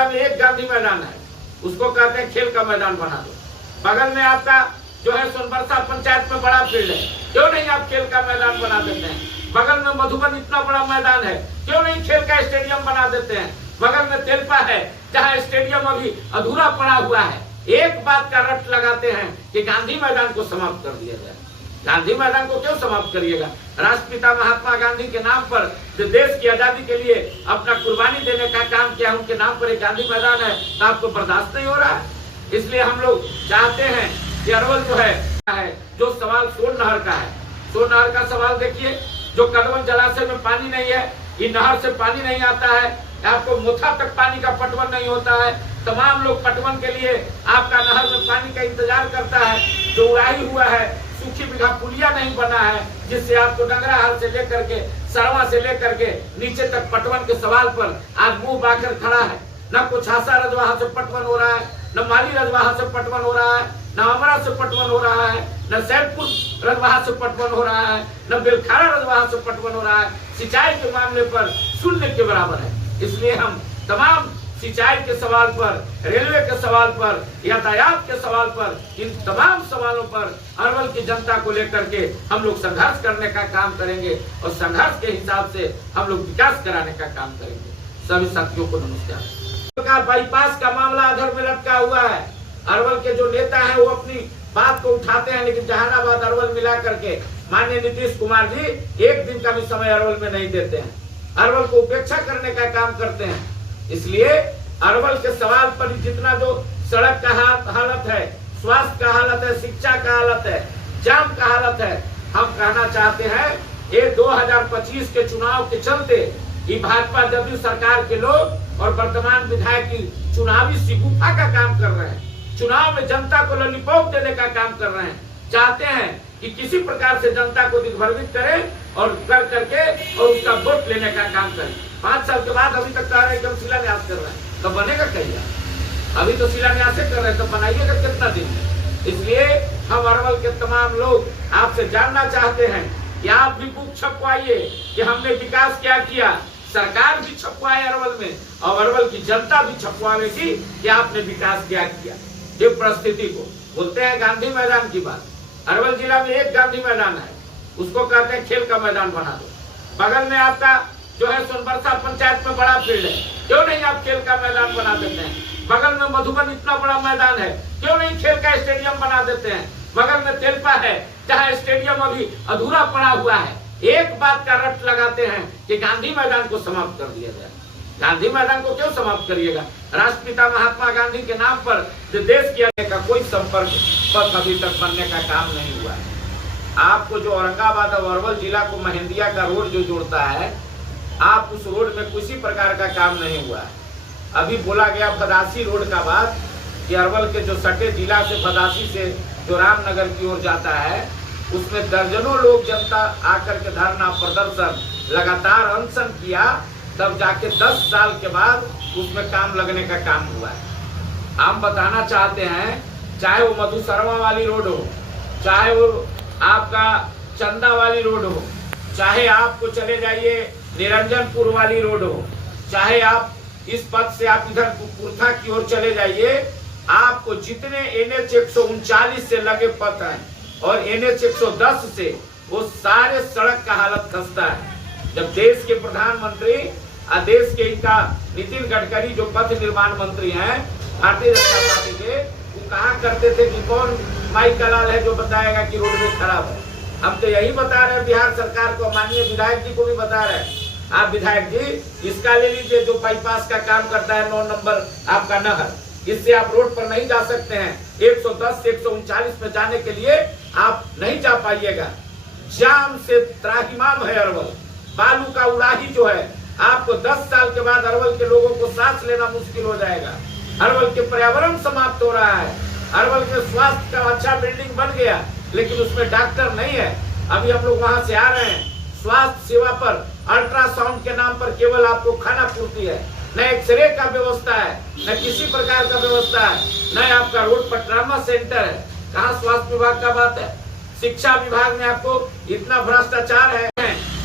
जिला में एक गांधी मैदान है, उसको कहते हैं खेल का मैदान बना दो। बगल में आपका जो है सोनबरसा पंचायत में बड़ा फील्ड है, क्यों नहीं आप खेल का मैदान बना देते हैं? बगल में मधुबन इतना बड़ा मैदान है, क्यों नहीं खेल का स्टेडियम बना देते हैं? बगल में तेलपा है जहाँ स्टेडियम अभी अधूरा पड़ा हुआ है। एक बात का रट लगाते हैं कि गांधी मैदान को समाप्त कर दिया जाए। गांधी मैदान को क्यों समाप्त करिएगा? राष्ट्रपिता महात्मा गांधी के नाम पर जो देश की आजादी के लिए अपना कुर्बानी देने का काम किया, उनके नाम पर एक गांधी मैदान है, तो आपको बर्दाश्त नहीं हो रहा है। इसलिए हम लोग चाहते हैं कि अरवल जो है जो सवाल सोन नहर का है, सोन नहर का सवाल देखिए, जो कदवन जलाशय में पानी नहीं है, ये नहर से पानी नहीं आता है, आपको मुथा तक पानी का पटवन नहीं होता है। तमाम लोग पटवन के लिए आपका नहर में पानी का इंतजार करता है। जो उड़ाही हुआ है, सूखी बिघा पुलिया नहीं बना है, जिससे आपको डंगराहाल से लेकर के सरवा से लेकर के नीचे तक पटवन के सवाल पर आज मुंह बाकर खड़ा है। न कुछासा रजवाहा से पटवन हो रहा है, न माली रजवाहा से पटवन हो रहा है, न अमरा से पटवन हो रहा है, न सैदपुर रजवाहा से पटवन हो रहा है, न बेलखारा रजवाहा से पटवन हो रहा है। सिंचाई के मामले पर शून्य के बराबर है। इसलिए हम तमाम सिंचाई के सवाल पर, रेलवे के सवाल पर, यातायात के सवाल पर, इन तमाम सवालों पर अरवल की जनता को लेकर के हम लोग संघर्ष करने का काम करेंगे और संघर्ष के हिसाब से हम लोग विकास कराने का काम करेंगे। सभी साथियों को नमस्कार। बाईपास का मामला अधर में लटका हुआ है। अरवल के जो नेता हैं वो अपनी बात को उठाते हैं, लेकिन जहानाबाद अरवल मिला करके माननीय नीतीश कुमार जी एक दिन का भी समय अरवल में नहीं देते हैं। अरवल को उपेक्षा करने का काम करते हैं। इसलिए अरवल के सवाल पर जितना जो सड़क का हालत है, स्वास्थ्य का हालत है, शिक्षा का हालत है, जाम का हालत है, हम कहना चाहते हैं ये 2025 के चुनाव के चलते ये भाजपा जदयू सरकार के लोग और वर्तमान विधायक की चुनावी शिगुफा का काम कर रहे हैं। चुनाव में जनता को लॉलीपॉप देने का काम कर रहे हैं। चाहते हैं कि किसी प्रकार से जनता को दिग्भ्रमित करें और कर करके और उसका वोट लेने का काम करें। 5 साल के बाद अभी तक कह रहे हैं कि हम शिलान्यास कर रहे हैं, तो बनेगा कहिए? अभी तो शिलान्यास कर रहे हैं, तो बनाइएगा कितना दिन में? इसलिए हम अरवल के तमाम लोग आपसे जानना चाहते हैं कि आप भी बुक छपवाइए कि हमने विकास क्या किया। सरकार भी छपवाए अरवल में और अरवल की जनता भी छपवाएगी कि आपने विकास क्या किया। ये परिस्थिति को बोलते हैं गांधी मैदान की बात। अरवल जिला में एक गांधी मैदान है, उसको कहते हैं खेल का मैदान बना दो। बगल में आपका जो है सोनबरसा पंचायत में बड़ा फील्ड है, क्यों नहीं आप खेल का मैदान बना देते हैं? बगल में मधुबन इतना बड़ा मैदान है, क्यों नहीं खेल का स्टेडियम बना देते हैं? बगल में तेलपा है जहाँ स्टेडियम अभी अधूरा पड़ा हुआ है। एक बात का रट लगाते हैं कि गांधी मैदान को समाप्त कर दिया जाए। गांधी मैदान को क्यों समाप्त करिएगा? राष्ट्रपिता महात्मा गांधी के नाम पर जो देश किया का कोई संपर्क पथ अभी तक बनने का काम नहीं हुआ है। आपको जो औरंगाबाद और अरवल जिला को महेंदिया का रोड जो जोड़ता है, आप उस रोड में किसी प्रकार का काम नहीं हुआ है। अभी बोला गया भदासी रोड का बात कि अरवल के जो सटे जिला से भदासी से जो रामनगर की ओर जाता है, उसमें दर्जनों लोग जनता आकर के धरना प्रदर्शन लगातार अनशन किया, तब जाके 10 साल के बाद उसमें काम लगने का काम हुआ है। हम बताना चाहते हैं, चाहे वो मधुसरवा वाली रोड हो, चाहे वो आपका चंदा वाली रोड हो, चाहे आपको चले जाइए निरंजनपुर वाली रोड हो, चाहे आप इस पथ से आप इधर कुर्था की ओर चले जाइए, आपको जितने NH 139 से लगे पथ हैं और NH 110 से, वो सारे सड़क का हालत खस्ता है। जब देश के प्रधानमंत्री देश के इनका नितिन गडकरी जो पथ निर्माण मंत्री हैं भारतीय जनता पार्टी के, वो कहा करते थे कि कौन माई कलाल है जो बताएगा कि रोडवेज खराब है। हम तो यही बता रहे हैं बिहार सरकार को, माननीय विधायक जी को भी बता रहे हैं। आप विधायक जी इसका ले लीजिए, जो बाईपास का काम करता है 9 नंबर आपका नहर, इससे आप रोड पर नहीं जा सकते हैं। 110 से 139 में जाने के लिए आप नहीं जा पाइएगा। जाम से त्राहिमाम है अरवल। बालू का उड़ाही जो है, आपको 10 साल के बाद अरवल के लोगों को सांस लेना मुश्किल हो जाएगा। अरवल के पर्यावरण समाप्त हो रहा है। अरवल के स्वास्थ्य का अच्छा बिल्डिंग बन गया, लेकिन उसमें डॉक्टर नहीं है। अभी हम लोग वहां से आ रहे हैं, स्वास्थ्य सेवा पर अल्ट्रासाउंड के नाम पर केवल आपको खाना पूर्ति है, न एक्सरे का व्यवस्था है, न किसी प्रकार का व्यवस्था है, न आपका रोड पर ट्रामा सेंटर है। कहाँ स्वास्थ्य विभाग का बात है? शिक्षा विभाग में आपको इतना भ्रष्टाचार है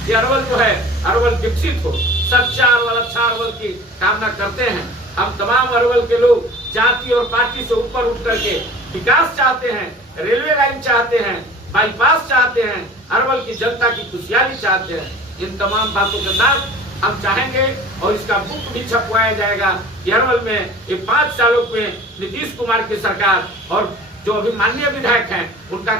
कि अरवल जो है अरवल विकसित हो, सच्चा अरवल अच्छा अरवल की कामना करते हैं। हम तमाम अरवल के लोग जाति और पार्टी से ऊपर उठ करके विकास चाहते हैं, रेलवे लाइन चाहते हैं, बाईपास चाहते हैं, अरवल की जनता की खुशहाली चाहते हैं। इन तमाम बातों के साथ हम चाहेंगे और इसका बुक भी छपवाया जाएगा कि अरवल में ये 5 सालों में नीतीश कुमार की सरकार और जो अभी माननीय विधायक हैं उनका